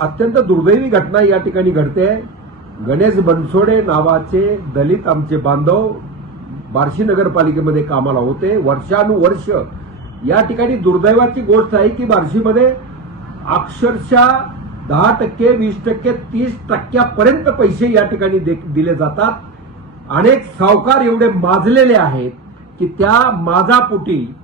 अत्यंत दुर्दैवी घटना या ठिकाणी घडते। गणेश बनसोडे नावाचे दलित आमचे बांधव बार्शी नगरपालिकेमध्ये कामाला होते। वर्षानुवर्ष या ठिकाणी दुर्दैवाची गोष्ट आहे की बार्शीमध्ये अक्षरशः 10%, 20%, 30% पैसे या ठिकाणी दिले जातात। अनेक सावकार एवढे माजलेले आहेत की त्या माझापोटी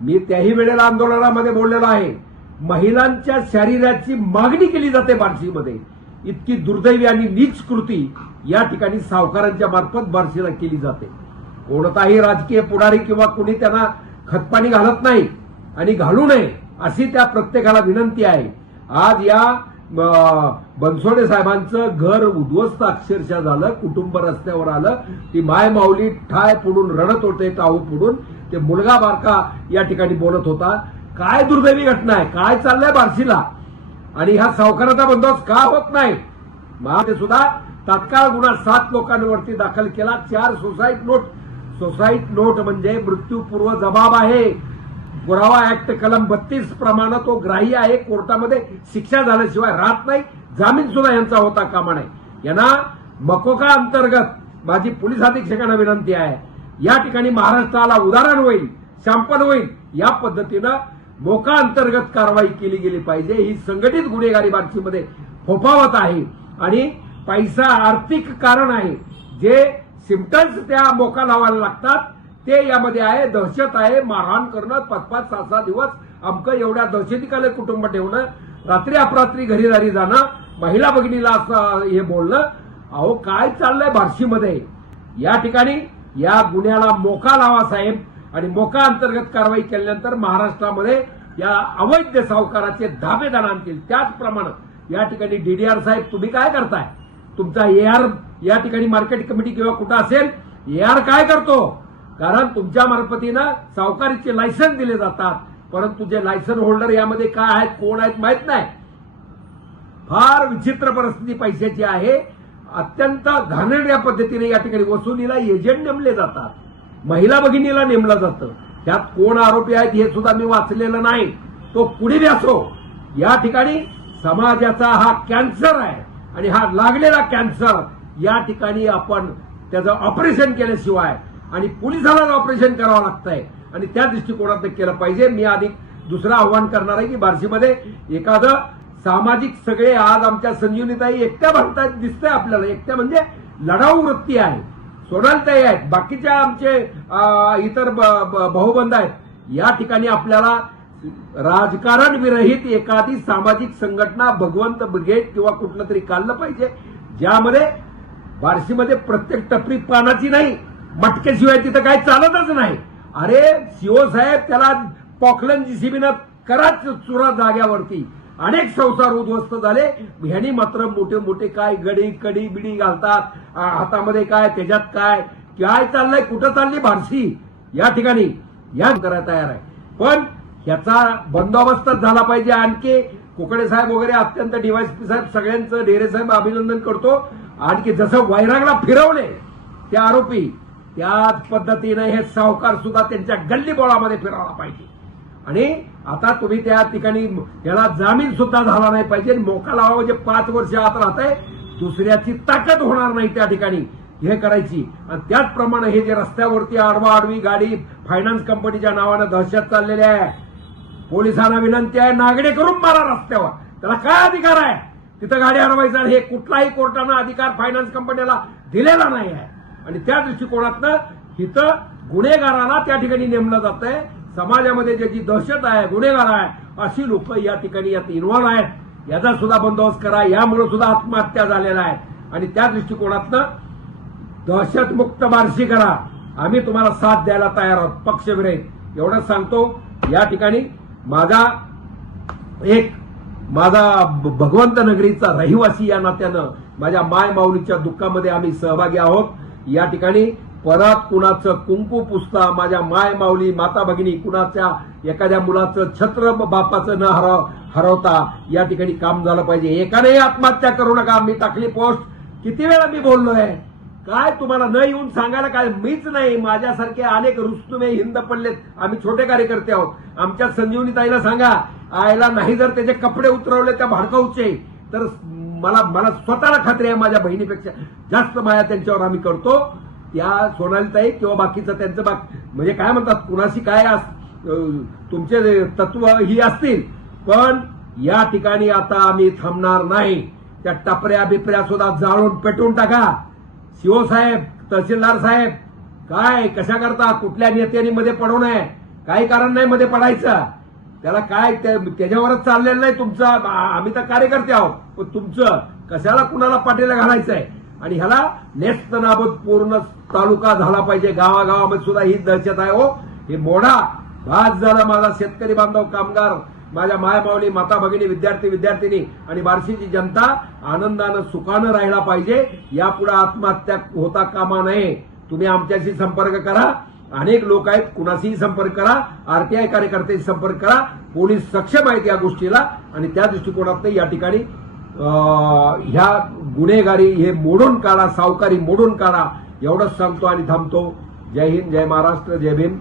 मी त्याही वेळेला आंदोलनामध्ये बोललेलो आहे, महिलांच्या शरीराची मागणी केली जाते बार्शीमध्ये। इतकी दुर्दैवी आणि नीच कृती या ठिकाणी सावकारांच्या मार्फत बार्शीला केली जाते। कोणताही राजकीय पुढारी किंवा कुणी त्यांना खतपाणी घालत नाही आणि घालू नये अशी त्या प्रत्येकाला विनंती आहे। आज या बनसोडे साहेबांचं घर उद्ध्वस्त अक्षरशः झालं, कुटुंब रस्त्यावर आलं, ती माय माऊली ठाय पडून रडत होते, टाऊ पडून ते मुलगा बारका या ठिकाणी बोलत होता। काय दुर्दैवी घटना आहे, काय चाललंय बार्शीला आणि ह्या सावकाराचा बंदोबस्त का होत नाही। ते सुद्धा तात्काळ गुन्हा 7 लोकांवरती दाखल केला। 4 सोसाईट नोट म्हणजे मृत्यूपूर्व जबाब आहे। पुरावा ऍक्ट कलम 32 प्रमाणे तो ग्राह्य आहे। कोर्टामध्ये शिक्षा झाल्याशिवाय राहत नाही। जामीन सुद्धा यांचा होता कामा नये। यांना मकोका अंतर्गत माझी पोलीस अधीक्षकांना विनंती आहे, या ठिकाणी महाराष्ट्राला उदाहरण होईल, सॅम्पल होईल, या पद्धतीनं मोका अंतर्गत कारवाई केली गेली पाहिजे। ही संघटित गुन्हेगारी बार्शीमध्ये फोफावत आहे आणि पैसा आर्थिक कारण आहे। जे सिम्पटम्स त्या मोका लावायला लागतात ते यामध्ये आहे। दहशत आहे, मारहाण करणं, 5-5, 6-6 दिवस अमकं एवढ्या दहशतीखाली कुटुंब ठेवणं, रात्री अपरात्री घरी दारी जाणं, महिला भगिनीला असं हे बोलणं। अहो काय चाललंय बार्शीमध्ये। या ठिकाणी या गुन्ह्याला मोका लावा साहेब आणि मोका अंतर्गत कारवाई केल्यानंतर महाराष्ट्रामध्ये या अवैध सावकाराचे धाबेदार आणतील। त्याचप्रमाणे या ठिकाणी डीडीआर साहेब तुम्ही काय करताय, तुमचा एआर या ठिकाणी मार्केट कमिटी किंवा कुठं असेल, एआर काय करतो? कारण तुमच्या मार्फतीनं सावकारीचे लायसन दिले जातात, परंतु जे लायसन होल्डर यामध्ये काय आहेत, कोण आहेत माहित नाही। फार विचित्र परिस्थिती पैशाची आहे। अत्यंत घाणेरड्या पद्धतीने या ठिकाणी वसुलीला एजंट नेमले जातात, महिला भगिनीला नेमलं जातं। त्यात कोण आरोपी आहेत हे सुद्धा मी वाचलेलं नाही, तो कुणी असो। या ठिकाणी समाजाचा हा कॅन्सर आहे आणि हा लागलेला कॅन्सर या ठिकाणी आपण त्याचं ऑपरेशन केल्याशिवाय आणि पोलिसाला ऑपरेशन करावं लागतंय आणि त्या दृष्टिकोनातून केलं पाहिजे। मी अधिक दुसरं आव्हान करणार आहे की बार्शीमध्ये एखादं सामाजिक सगळे आज आमच्या संजीवनीताई एकट्या भारतात दिसतंय आपल्याला, एकट्या म्हणजे लढाऊ वृत्ती आहे, सोनालताई आहेत, बाकीच्या आमचे इतर भाऊबंद आहेत। या ठिकाणी आपल्याला राजकारण विरहित एखादी सामाजिक संघटना, भगवंत ब्रिगेड किंवा कुठलं तरी काढलं पाहिजे, ज्यामध्ये बार्शीमध्ये प्रत्येक टपरी पानाची नाही, मटक्याशिवाय तिथं काय चालतच नाही। अरे सीओ साहेब त्याला पॉकलन जीसीबीनं कराच चुरा जाग्यावरती अनेक संसार उद्ध्वस्त झाले। ह्यांनी मात्र मोठे मोठे काय गडी कडी बिडी घालतात हातामध्ये, काय त्याच्यात काय काय चाललंय, कुठं चालली बार्शी या ठिकाणी या करायला तयार आहे। पण ह्याचा बंदोबस्त झाला पाहिजे। आणखी कुकडे साहेब वगैरे अत्यंत डीवायएसपी साहेब सगळ्यांचं डेरे साहेब अभिनंदन करतो। आणखी जसं वैरागला फिरवले ते आरोपी, त्याच पद्धतीने हे सावकार सुद्धा त्यांच्या गल्ली बोळामध्ये फिरवला पाहिजे। आणि आता तुम्ही त्या ठिकाणी याला जामीन सुद्धा झाला नाही पाहिजे। मोका लावा म्हणजे 5 वर्ष आत राहतंय, दुसऱ्याची ताकद होणार नाही त्या ठिकाणी हे करायची। आणि त्याचप्रमाणे हे जे रस्त्यावरती आडवी गाडी फायनान्स कंपनीच्या नावानं दहशत चाललेली आहे, पोलिसांना विनंती आहे, नागडे करून मारा रस्त्यावर, त्याला काय अधिकार आहे तिथं गाडी अडवायचा? हे कुठलाही कोर्टानं अधिकार फायनान्स कंपनीला दिलेला नाही आहे। आणि त्या दृष्टिकोनातनं इथं गुन्हेगाराला त्या ठिकाणी नेमलं जातंय। समाजामध्ये ज्याची दहशत आहे, गुन्हेगार आहे, अशी लोक या ठिकाणी यात इन्व्हॉल्व आहेत। याचा सुद्धा बंदोबस्त करा। यामुळे सुद्धा आत्महत्या झालेल्या आहेत आणि त्या दृष्टिकोनातनं दहशतमुक्त बार्शी करा। आम्ही तुम्हाला साथ द्यायला तयार आहोत पक्षविरहित। एवढंच सांगतो। या ठिकाणी माझा भगवंत नगरीचा रहिवासी या नात्यानं माझ्या माय माऊलीच्या दुःखामध्ये आम्ही सहभागी आहोत। या ठिकाणी परत कुणाचं कुंकू पुसता, माझ्या माय माऊली माता भगिनी कुणाच्या एखाद्या मुलाचं छत्र बापाचं न हरवता या ठिकाणी काम झालं पाहिजे। एकानेही आत्महत्या करू नका। मी टाकली पोस्ट, किती वेळा मी बोललोय, काय तुम्हाला न येऊन सांगायला काय? मीच नाही, माझ्यासारखे अनेक रुस्तुमे हिंद पडलेत। आम्ही छोटे कार्यकर्ते आहोत। आमच्या संजीवनीताईला सांगा, आयला नाही जर त्याचे कपडे उतरवले त्या भाडकाऊचे, तर मला मला स्वतःला खात्री आहे माझ्या बहिणीपेक्षा जास्त माया त्यांच्यावर आम्ही करतो. त्या सोनालीताई किंवा बाकीचं त्यांचं म्हणजे काय म्हणतात कुणाशी काय तुमचे तत्व ही असतील, पण या ठिकाणी आता आम्ही थांबणार नाही. त्या टपऱ्या बिपऱ्या सुद्धा जाळून पेटवून टाका. सीओ साहेब, तहसीलदार साहेब, काय कशा करता? कुठल्या नेत्यांनी मध्ये पडू नये, काही कारण नाही मध्ये पडायचं. त्याला काय त्याच्यावरच चाललेलं नाही तुमचं. आम्ही तर कार्यकर्ते आहोत, पण तुमचं कशाला कुणाला पाठीला घालायचंय? आणि ह्याला नेस्त नाबूद पूर्ण तालुका झाला पाहिजे. गावागावामध्ये सुद्धा ही दहशत आहे. हो, हे मोडा. भाग झाला माझा शेतकरी बांधव, कामगार, माझ्या मायमाऊली, माता भगिनी, विद्यार्थी विद्यार्थिनी आणि बार्शीची जनता आनंदानं सुखानं राहायला पाहिजे. यापुढे आत्महत्या होता कामा नये. तुम्ही आमच्याशी संपर्क करा. अनेक लोक आहेत, कुणाशीही संपर्क करा. आरटीआय कार्यकर्त्यांशी संपर्क करा. पोलीस सक्षम आहेत या गोष्टीला आणि त्या दृष्टिकोनातून या ठिकाणी ह्या गुन्हेगारी हे मोडून काढा, सावकारी मोडून काढा. एवढंच सांगतो आणि थांबतो. जय हिंद, जय महाराष्ट्र, जय भीम.